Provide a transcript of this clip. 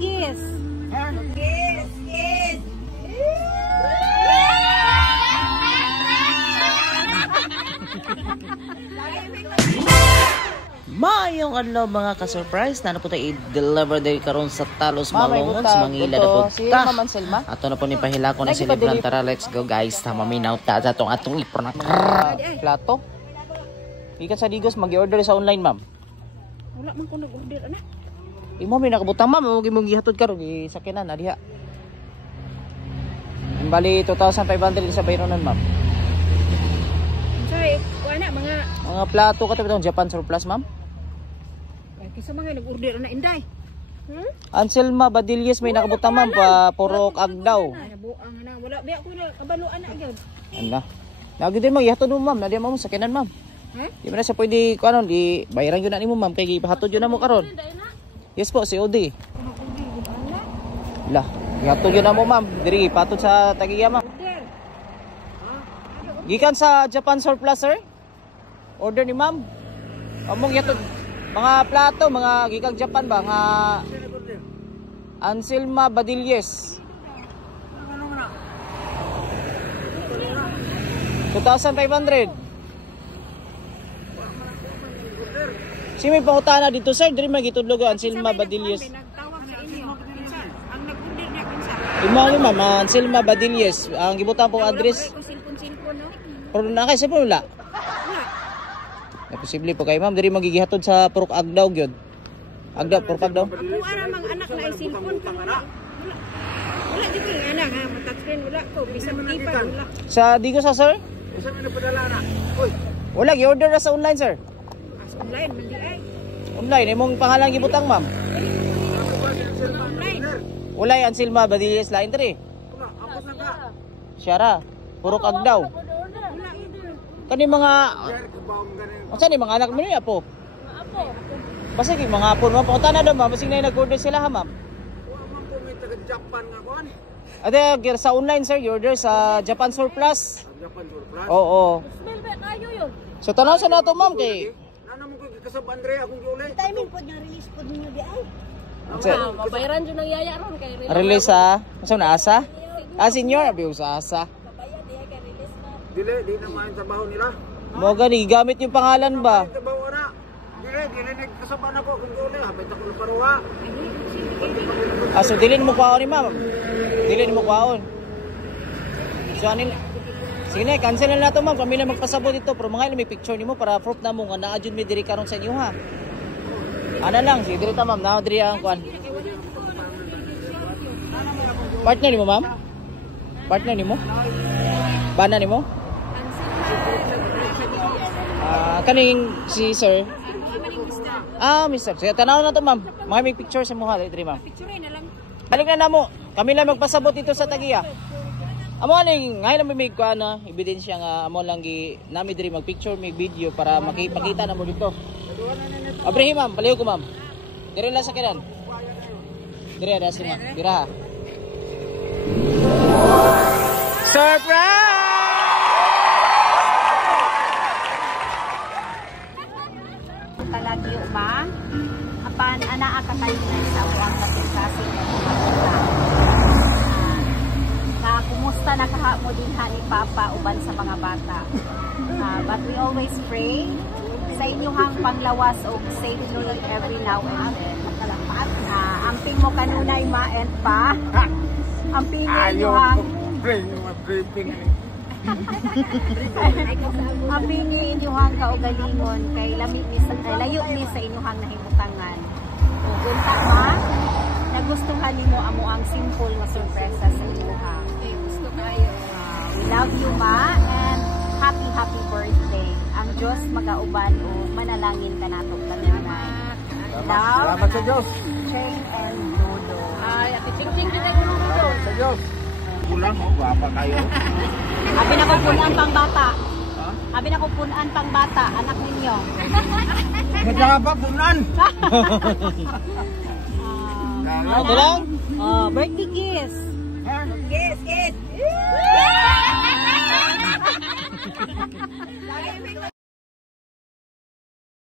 kiss. Kiss, kiss. Mayong adlaw mga ka-surprise na po tayo i-deliver din karon sa Talos Malongon sa Mangila na po ta. Ato na po ni pahila ko na silibran. Tara, let's go guys. Tama minaw ta sa atong ipon na plato. Ikat sa Digos mag-order sa online ma'am. Wala man ko nag-order ana. Imo may nakabutang ma'am, mo gimong gihatod karon gisakinan na diha. Bali 2,500 sa bayronan ma'am. Sorry, wala mga plato ka itong Japan surplus ma'am. Kisa mga nag-order na inday. Anselma Badilles may nakabutang ma'am pa Purok Agdaw. Nabuang na wala biya ko na kabaluan na gyud. Ana. Lagi din mag-ihatod mo ma'am, na di mo sakinan ma'am. Di ba na siya pwede ko ano, di bayaran yun na nimo ma'am kay ipahatod yun na mo karon. Yes po, COD. Lah, ihatod yun na mo ma'am. Diri patod sa Tagiya ma'am. Gikan sa Japan surplus sir. Order ni ma'am. Among ihatod mga plato, mga gikag Japan ba nga Anselma Badilles. 2,500. Si may pangutana dito sir, diri magitudlog Anselma Badilles. Nagtawag sa inyo. Ang nag-order niya kinsa? Imong ma'am, Anselma Badilles. Ang gibutan pong address. Silpon no. Pero na kay sa wala. Na posible po kay ma'am diri magigihatod sa Purok Agdaw gyud. Agdaw, Purok Agdaw. Ako ara mang anak na ay silpon pa wala. Wala di ko anak ha, touchscreen wala ko, bisan tipan wala. Sa Digos sa sir? Isa may napadala na. Oy. Wala gi-order na sa online sir. Online man di ay. Online imong pangalan gibutang ma'am. Online. Wala yan Anselma Badilles lain diri. Ako na ka. Syara, Purok Agdaw. Kani mga unsa ni mga anak mo ni apo? Apo. Basta kay mga apo mo punta na daw ma'am, basig na nag-order sila ha ma'am. Wa man ko may taga Japan nga kuan. Ade sa online sir, order sa Japan surplus. Japan surplus. Oo. Smell ba kayo yun? So tanaw sa nato ma'am kay Nana mo ko kasab Andre akong giuli. Timing po niya release po ninyo di ay. Mabayaran jud ng yaya ron kay release sa unsa na asa? Senior abi sa asa. Dili na main trabaho nila. Mo gani gamit yung pangalan ba? Trabaho na. Dili nagkasaba na ko kung giuli, habay ta ko na paruwa. So dilin mo kwaon ni ma'am. Dilin mo kwaon. So anin sige na, cancel na nato ma'am. Kami na magpasabot dito. Pero mga may picture nimo para proof na mo nga naa jud mi diri karon sa inyo ha. Ana lang, sige diri ta ma'am. Naa diri ang kwan. Partner nimo ma'am? Partner nimo? Bana nimo? Kaning si sir. Mister. Sige, tanaw na to ma'am. Mga may picture sa mukha diri ma'am. Picture na lang. Balik na namo. Kami lang magpasabot dito sa Tagiya. Amo ning ngay lang may kuana, ebidensya nga amo lang gi nami diri mag-picture, may video para makita na mo dito. Abrahim ma'am, paliw ko ma'am. Diri lang sa kinan. Diri ada si ma'am. Dira. Surprise! Talagyo ba? Apan anaa ka tayo na sa uwang kasi kumusta na kaha mo din ha ni Papa uban sa mga bata. But we always pray sa inyong panglawas o safety every now and then. Amping mo kanunay ma and pa. Amping inyong briefing. Amping inyong kaugalingon kay layo ni sa inyong nahimutangan. O unta ma, nagustuhan nimo amo ang simple nga sorpresa sa inyong. Gusto kayo. We love you ma and happy birthday. Ang Diyos magauban o manalangin ka nato kanunay. Love. Salamat sa Diyos. Cheng and Dodo. Ay, ati Cheng din ay Dodo. Sa Diyos. Kulang mo, guwapa kayo. Abi na ko punan pang bata. Abi na ko punan pang bata, anak ninyo. Magkapa punan. Ito lang. Birthday kiss. Kiss, kiss.